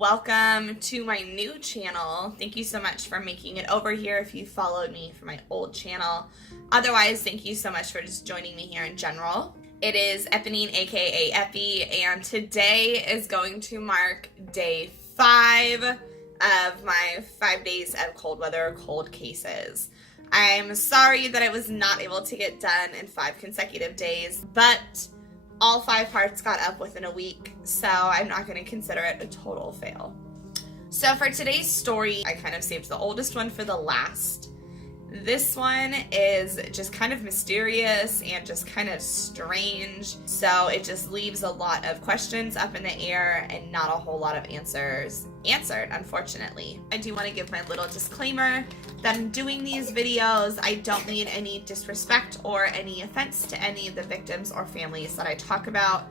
welcome to my new channel. Thank you so much for making it over here if you followed me from my old channel. Otherwise, thank you so much for just joining me here in general. It is Eponine, aka Epi, and today is going to mark day 5 of my 5 days of cold weather cold cases. I'm sorry that I was not able to get done in 5 consecutive days, but all 5 parts got up within a week, so I'm not going to consider it a total fail. So for today's story, I kind of saved the oldest one for the last. This one is just kind of mysterious and just kind of strange, so it just leaves a lot of questions up in the air and not a whole lot of answers answered, unfortunately. I do want to give my little disclaimer that in doing these videos, I don't mean any disrespect or any offense to any of the victims or families that I talk about.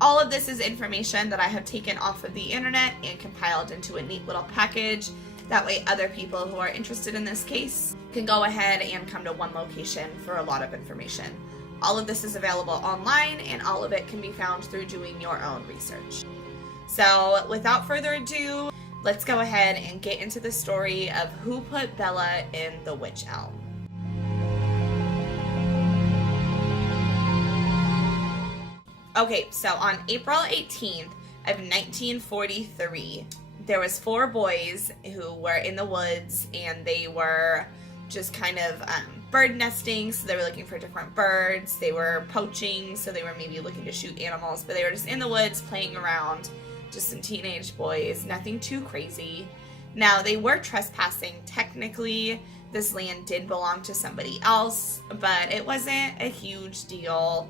All of this is information that I have taken off of the internet and compiled into a neat little package. That way other people who are interested in this case can go ahead and come to one location for a lot of information. All of this is available online, and all of it can be found through doing your own research. So without further ado, let's go ahead and get into the story of who put Bella in the Wych Elm. Okay, so on April 18th of 1943, there was 4 boys who were in the woods, and they were just kind of bird nesting, so they were looking for different birds. They were poaching, so they were maybe looking to shoot animals, but they were just in the woods playing around, just some teenage boys, nothing too crazy. Now, they were trespassing. Technically, this land did belong to somebody else, but it wasn't a huge deal.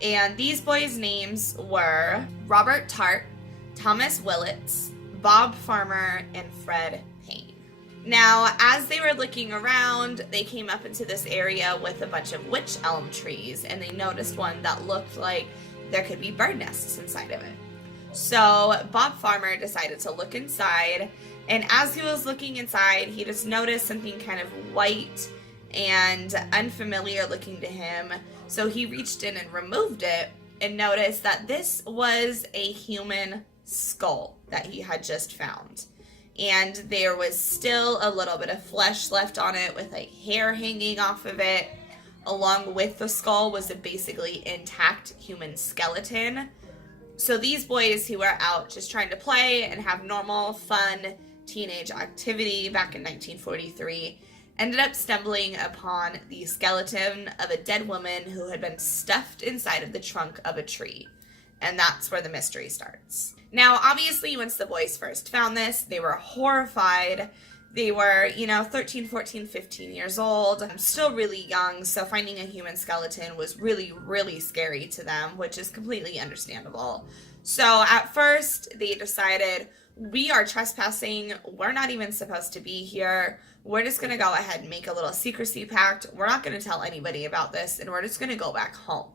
And these boys' names were Robert Tart, Thomas Willits, Bob Farmer, and Fred Payne. Now, as they were looking around, they came up into this area with a bunch of wych elm trees, and they noticed one that looked like there could be bird nests inside of it. So Bob Farmer decided to look inside, and as he was looking inside, he just noticed something kind of white and unfamiliar looking to him. So he reached in and removed it and noticed that this was a human skull that he had just found. And there was still a little bit of flesh left on it with like hair hanging off of it. Along with the skull was a basically intact human skeleton. So these boys who were out just trying to play and have normal, fun teenage activity back in 1943 ended up stumbling upon the skeleton of a dead woman who had been stuffed inside of the trunk of a tree. And that's where the mystery starts. Now, obviously, once the boys first found this, they were horrified. They were, 13, 14, 15 years old, still really young, so finding a human skeleton was really, really scary to them, which is completely understandable. So at first, they decided, we are trespassing, we're not even supposed to be here, we're just going to go ahead and make a little secrecy pact, we're not going to tell anybody about this, and we're just going to go back home.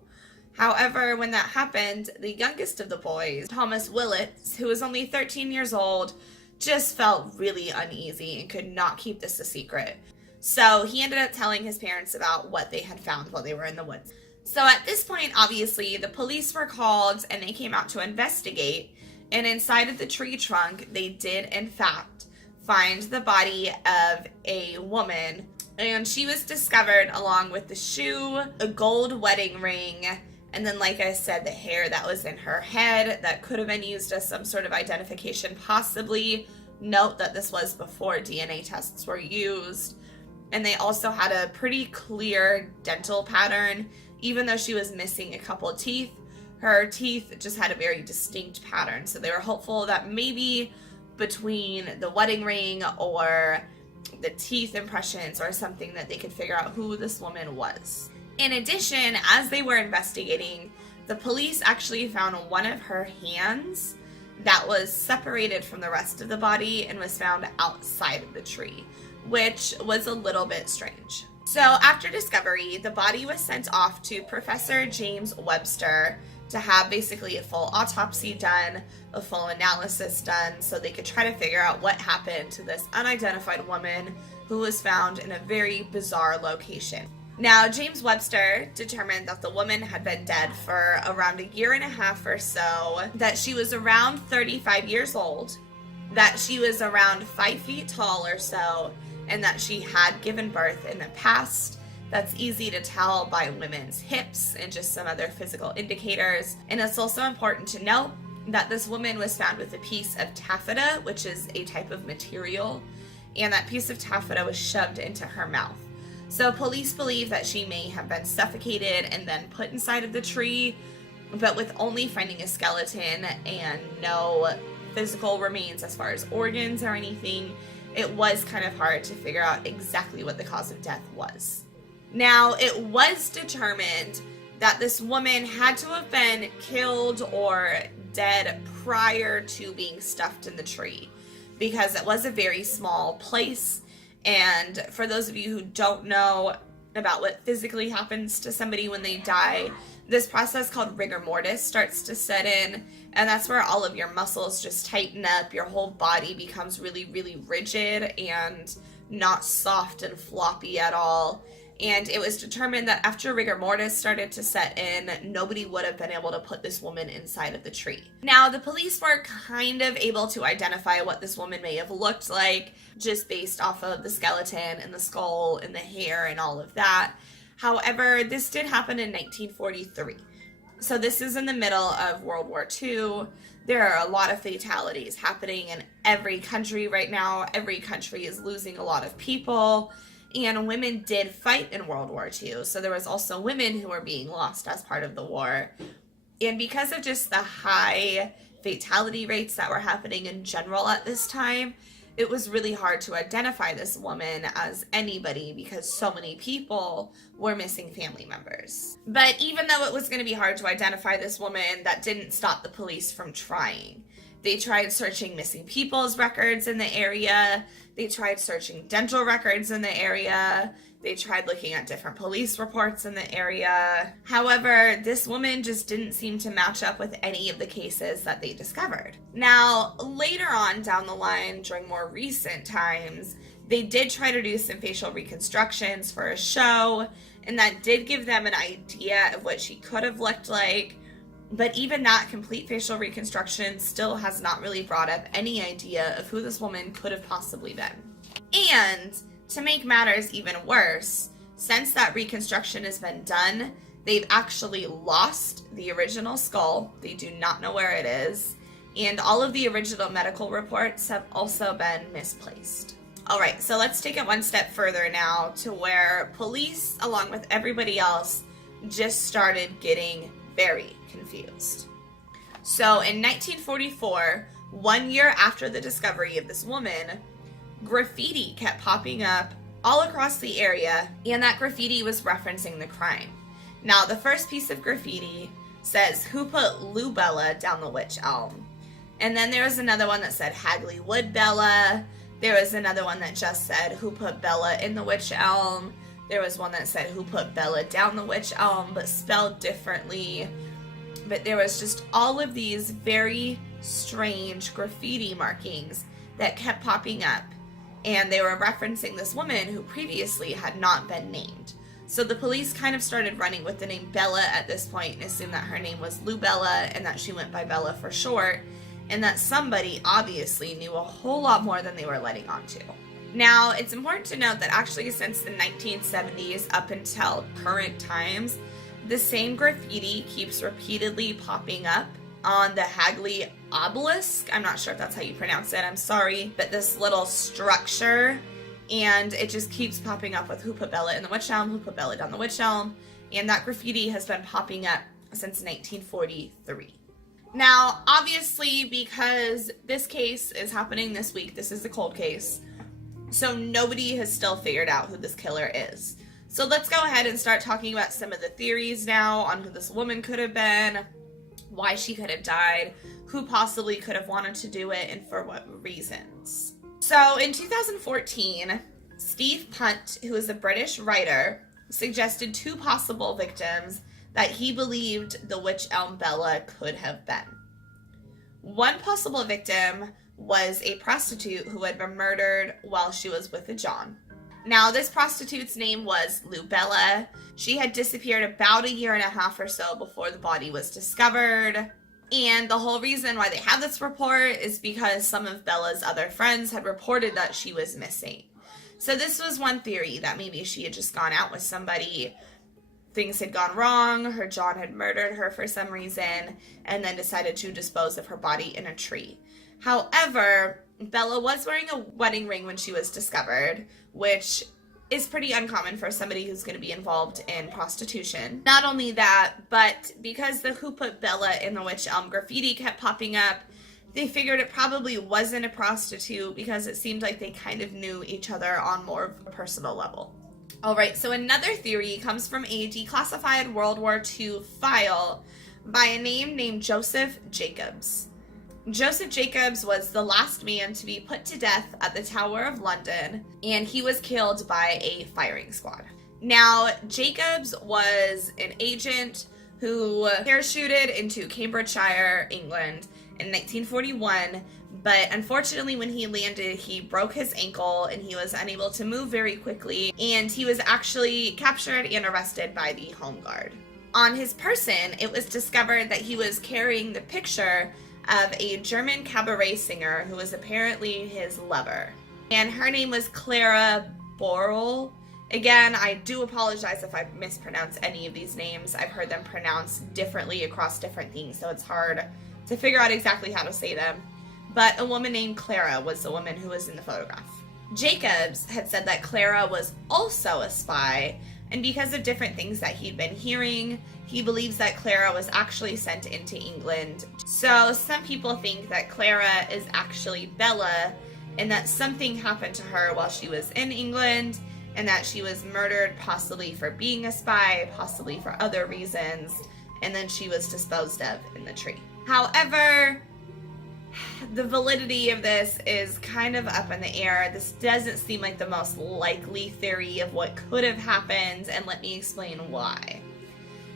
However, when that happened, the youngest of the boys, Thomas Willits, who was only 13 years old, just felt really uneasy and could not keep this a secret. So he ended up telling his parents about what they had found while they were in the woods. So at this point, obviously, the police were called and they came out to investigate. And inside of the tree trunk, they did, in fact, find the body of a woman. And she was discovered along with the shoe, a gold wedding ring, and then, like I said, the hair that was in her head that could have been used as some sort of identification, possibly. Note that this was before DNA tests were used. And they also had a pretty clear dental pattern. Even though she was missing a couple of teeth, her teeth just had a very distinct pattern. So they were hopeful that maybe between the wedding ring or the teeth impressions or something that they could figure out who this woman was. In addition, as they were investigating, the police actually found one of her hands that was separated from the rest of the body and was found outside of the tree, which was a little bit strange. So after discovery, the body was sent off to Professor James Webster to have basically a full autopsy done, a full analysis done, so they could try to figure out what happened to this unidentified woman who was found in a very bizarre location. Now, James Webster determined that the woman had been dead for around a year and a half or so, that she was around 35 years old, that she was around 5 feet tall or so, and that she had given birth in the past. That's easy to tell by women's hips and just some other physical indicators. And it's also important to note that this woman was found with a piece of taffeta, which is a type of material, and that piece of taffeta was shoved into her mouth. So police believe that she may have been suffocated and then put inside of the tree, but with only finding a skeleton and no physical remains as far as organs or anything, it was kind of hard to figure out exactly what the cause of death was. Now, it was determined that this woman had to have been killed or dead prior to being stuffed in the tree, because it was a very small place. And for those of you who don't know about what physically happens to somebody when they die, this process called rigor mortis starts to set in, and that's where all of your muscles just tighten up, your whole body becomes really, really rigid and not soft and floppy at all. And it was determined that after rigor mortis started to set in, nobody would have been able to put this woman inside of the tree. Now, the police were kind of able to identify what this woman may have looked like just based off of the skeleton and the skull and the hair and all of that. However, this did happen in 1943. So this is in the middle of World War II. There are a lot of fatalities happening in every country right now. Every country is losing a lot of people. And women did fight in World War II, so there was also women who were being lost as part of the war. And because of just the high fatality rates that were happening in general at this time, it was really hard to identify this woman as anybody because so many people were missing family members. But even though it was going to be hard to identify this woman, that didn't stop the police from trying. They tried searching missing people's records in the area. They tried searching dental records in the area. They tried looking at different police reports in the area. However, this woman just didn't seem to match up with any of the cases that they discovered. Now, later on down the line, during more recent times, they did try to do some facial reconstructions for a show, and that did give them an idea of what she could have looked like. But even that complete facial reconstruction still has not really brought up any idea of who this woman could have possibly been. And to make matters even worse, since that reconstruction has been done, they've actually lost the original skull. They do not know where it is. And all of the original medical reports have also been misplaced. All right, so let's take it one step further now to where police, along with everybody else, just started getting very confused. So in 1944, 1 year after the discovery of this woman, graffiti kept popping up all across the area, and that graffiti was referencing the crime. Now, the first piece of graffiti says, "Who put Lou Bella down the Wych Elm?" And then there was another one that said, "Hagley Woods Bella." There was another one that just said, "Who put Bella in the Wych Elm?" There was one that said, "Who put Bella down the Wych Elm?" but spelled differently. But there was just all of these very strange graffiti markings that kept popping up. And they were referencing this woman who previously had not been named. So the police kind of started running with the name Bella at this point and assumed that her name was Lou Bella and that she went by Bella for short, and that somebody obviously knew a whole lot more than they were letting on to. Now, it's important to note that actually since the 1970s up until current times, the same graffiti keeps repeatedly popping up on the Hagley obelisk. I'm not sure if that's how you pronounce it, I'm sorry, but this little structure, and it just keeps popping up with "Who put Bella in the Wych Elm? Who put Bella down the Wych Elm?" And that graffiti has been popping up since 1943. Now, obviously, because this case is happening this week, this is the cold case, so nobody has still figured out who this killer is. So let's go ahead and start talking about some of the theories now on who this woman could have been, why she could have died, who possibly could have wanted to do it, and for what reasons. So in 2014, Steve Punt, who is a British writer, suggested two possible victims that he believed the Wych Elm Bella could have been. One possible victim was a prostitute who had been murdered while she was with a John. Now, this prostitute's name was Lou Bella. She had disappeared about a year and a half or so before the body was discovered. And the whole reason why they had this report is because some of Bella's other friends had reported that she was missing. So this was one theory, that maybe she had just gone out with somebody, things had gone wrong, her John had murdered her for some reason, and then decided to dispose of her body in a tree. However, Bella was wearing a wedding ring when she was discovered, which is pretty uncommon for somebody who's going to be involved in prostitution. Not only that, but because the Who Put Bella in the Wych Elm graffiti kept popping up, they figured it probably wasn't a prostitute because it seemed like they kind of knew each other on more of a personal level. All right, so another theory comes from a declassified World War II file by a name named Joseph Jacobs. Joseph Jacobs was the last man to be put to death at the Tower of London, and he was killed by a firing squad. Now, Jacobs was an agent who parachuted into Cambridgeshire, England in 1941, but unfortunately when he landed, he broke his ankle and he was unable to move very quickly, and he was actually captured and arrested by the Home Guard. On his person, it was discovered that he was carrying the picture of a German cabaret singer who was apparently his lover. And her name was Clara Borel. Again, I do apologize if I mispronounce any of these names. I've heard them pronounced differently across different things, so it's hard to figure out exactly how to say them. But a woman named Clara was the woman who was in the photograph. Jacobs had said that Clara was also a spy, and because of different things that he'd been hearing, he believes that Clara was actually sent into England. So some people think that Clara is actually Bella, and that something happened to her while she was in England, and that she was murdered possibly for being a spy, possibly for other reasons, and then she was disposed of in the tree. However, the validity of this is kind of up in the air. This doesn't seem like the most likely theory of what could have happened, and let me explain why.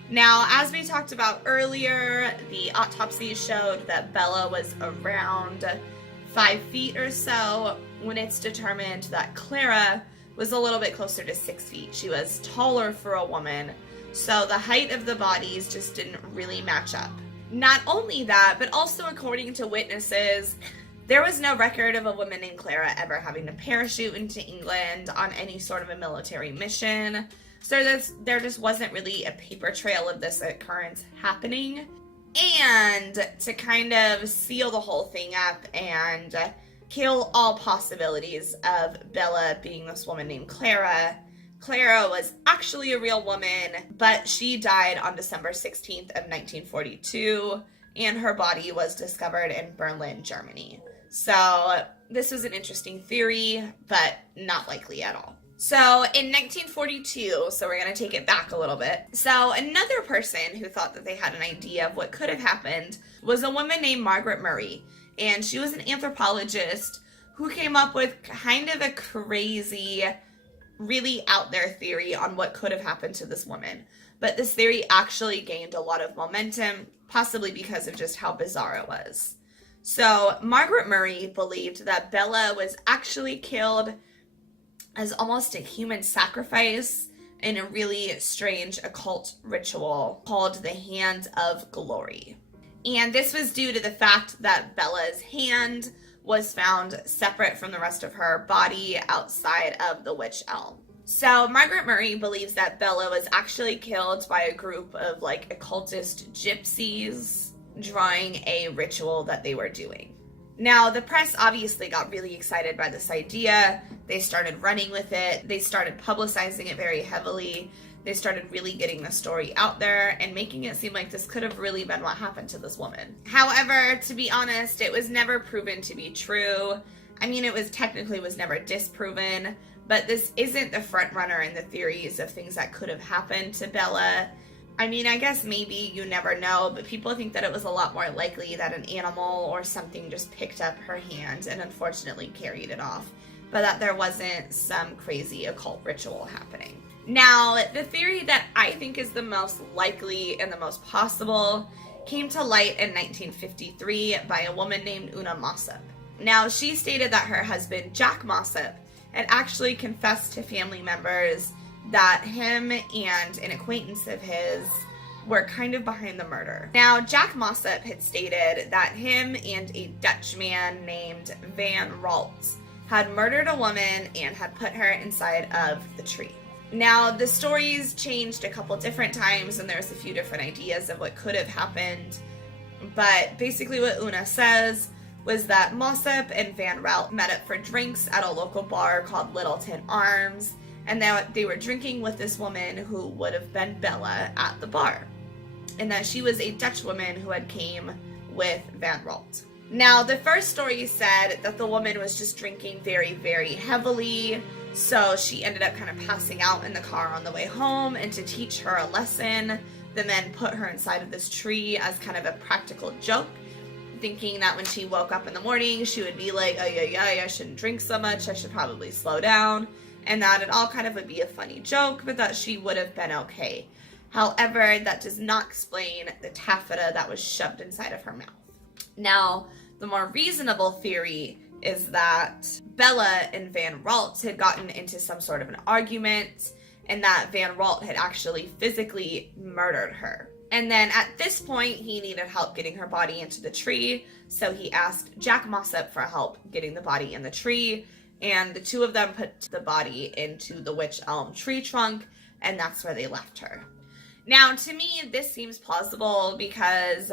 Now, as we talked about earlier, the autopsy showed that Bella was around 5 feet or so, when it's determined that Clara was a little bit closer to 6 feet. She was taller for a woman, so the height of the bodies just didn't really match up. Not only that, but also according to witnesses, there was no record of a woman named Clara ever having to parachute into England on any sort of a military mission. So there just wasn't really a paper trail of this occurrence happening. And to kind of seal the whole thing up and kill all possibilities of Bella being this woman named Clara, Clara was actually a real woman, but she died on December 16th of 1942, and her body was discovered in Berlin, Germany. So this was an interesting theory, but not likely at all. So in 1942, so we're going to take it back a little bit. So another person who thought that they had an idea of what could have happened was a woman named Margaret Murray, and she was an anthropologist who came up with kind of a crazy, really out there theory on what could have happened to this woman. But this theory actually gained a lot of momentum, possibly because of just how bizarre it was. So Margaret Murray believed that Bella was actually killed as almost a human sacrifice in a really strange occult ritual called the Hand of Glory. And this was due to the fact that Bella's hand was found separate from the rest of her body outside of the Wych Elm. So Margaret Murray believes that Bella was actually killed by a group of like occultist gypsies drawing a ritual that they were doing. Now, the press obviously got really excited by this idea. They started running with it. They started publicizing it very heavily. They started really getting the story out there and making it seem like this could have really been what happened to this woman. However, to be honest, it was never proven to be true. I mean, it was technically was never disproven, but this isn't the front runner in the theories of things that could have happened to Bella. I mean, I guess maybe, you never know, but people think that it was a lot more likely that an animal or something just picked up her hand and unfortunately carried it off, but that there wasn't some crazy occult ritual happening. Now, the theory that I think is the most likely and the most possible came to light in 1953 by a woman named Una Mossop. Now, she stated that her husband, Jack Mossop, had actually confessed to family members that him and an acquaintance of his were kind of behind the murder. Now, Jack Mossop had stated that him and a Dutch man named Van Ralt had murdered a woman and had put her inside of the tree. Now, the stories changed a couple different times, and there's a few different ideas of what could have happened. But basically what Una says was that Mossop and Van Ralt met up for drinks at a local bar called Littleton Arms, and that they were drinking with this woman who would have been Bella at the bar, and that she was a Dutch woman who had came with Van Ralt. Now, the first story said that the woman was just drinking very, very heavily, so she ended up kind of passing out in the car on the way home, and to teach her a lesson, the men put her inside of this tree as kind of a practical joke, thinking that when she woke up in the morning, she would be like, I shouldn't drink so much, I should probably slow down, and that it all kind of would be a funny joke, but that she would have been okay. However, that does not explain the taffeta that was shoved inside of her mouth. Now, the more reasonable theory is that Bella and Van Ralt had gotten into some sort of an argument, and that Van Ralt had actually physically murdered her. And then at this point, he needed help getting her body into the tree, so he asked Jack Mossop for help getting the body in the tree, and the two of them put the body into the Wych Elm tree trunk, and that's where they left her. Now, to me, this seems plausible because,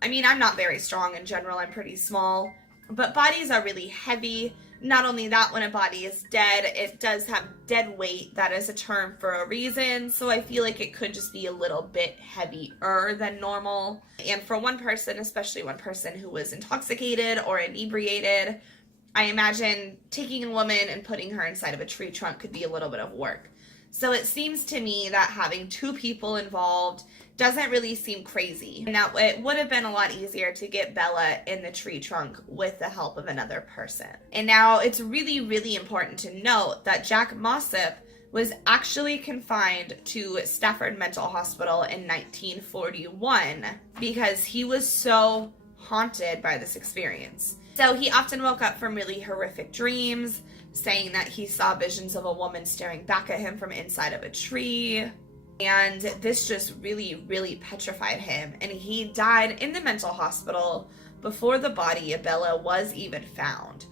I mean, I'm not very strong in general, I'm pretty small, but bodies are really heavy. Not only that, when a body is dead, it does have dead weight. That is a term for a reason, so I feel like it could just be a little bit heavier than normal. And for one person, especially one person who was intoxicated or inebriated, I imagine taking a woman and putting her inside of a tree trunk could be a little bit of work. So it seems to me that having two people involved doesn't really seem crazy. And that it would have been a lot easier to get Bella in the tree trunk with the help of another person. And now it's really, really important to note that Jack Mossop was actually confined to Stafford Mental Hospital in 1941 because he was so haunted by this experience. So he often woke up from really horrific dreams, saying that he saw visions of a woman staring back at him from inside of a tree. And this just really, really petrified him. And he died in the mental hospital before the body of Bella was even found.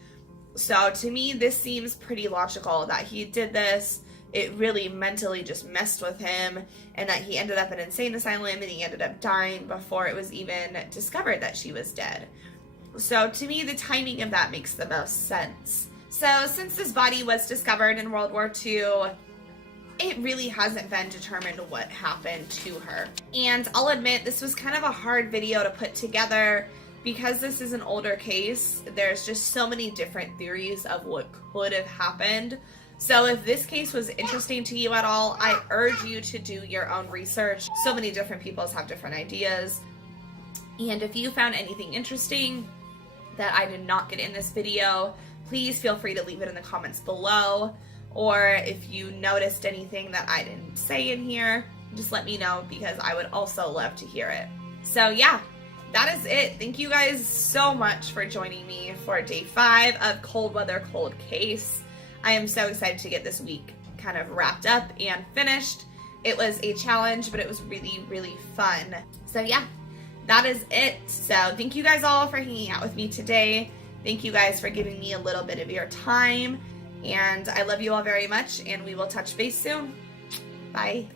So to me, this seems pretty logical that he did this. It really mentally just messed with him, and that he ended up in an insane asylum and he ended up dying before it was even discovered that she was dead. So to me, the timing of that makes the most sense. So since this body was discovered in World War II, it really hasn't been determined what happened to her. And I'll admit, this was kind of a hard video to put together because this is an older case. There's just so many different theories of what could have happened. So if this case was interesting to you at all, I urge you to do your own research. So many different people have different ideas. And if you found anything interesting that I did not get in this video, please feel free to leave it in the comments below. Or if you noticed anything that I didn't say in here, just let me know because I would also love to hear it. So yeah, that is it. Thank you guys so much for joining me for day 5 of Cold Weather Cold Case. I am so excited to get this week kind of wrapped up and finished. It was a challenge, but it was really, really fun. So yeah, that is it. So thank you guys all for hanging out with me today. Thank you guys for giving me a little bit of your time. And I love you all very much, and we will touch base soon. Bye.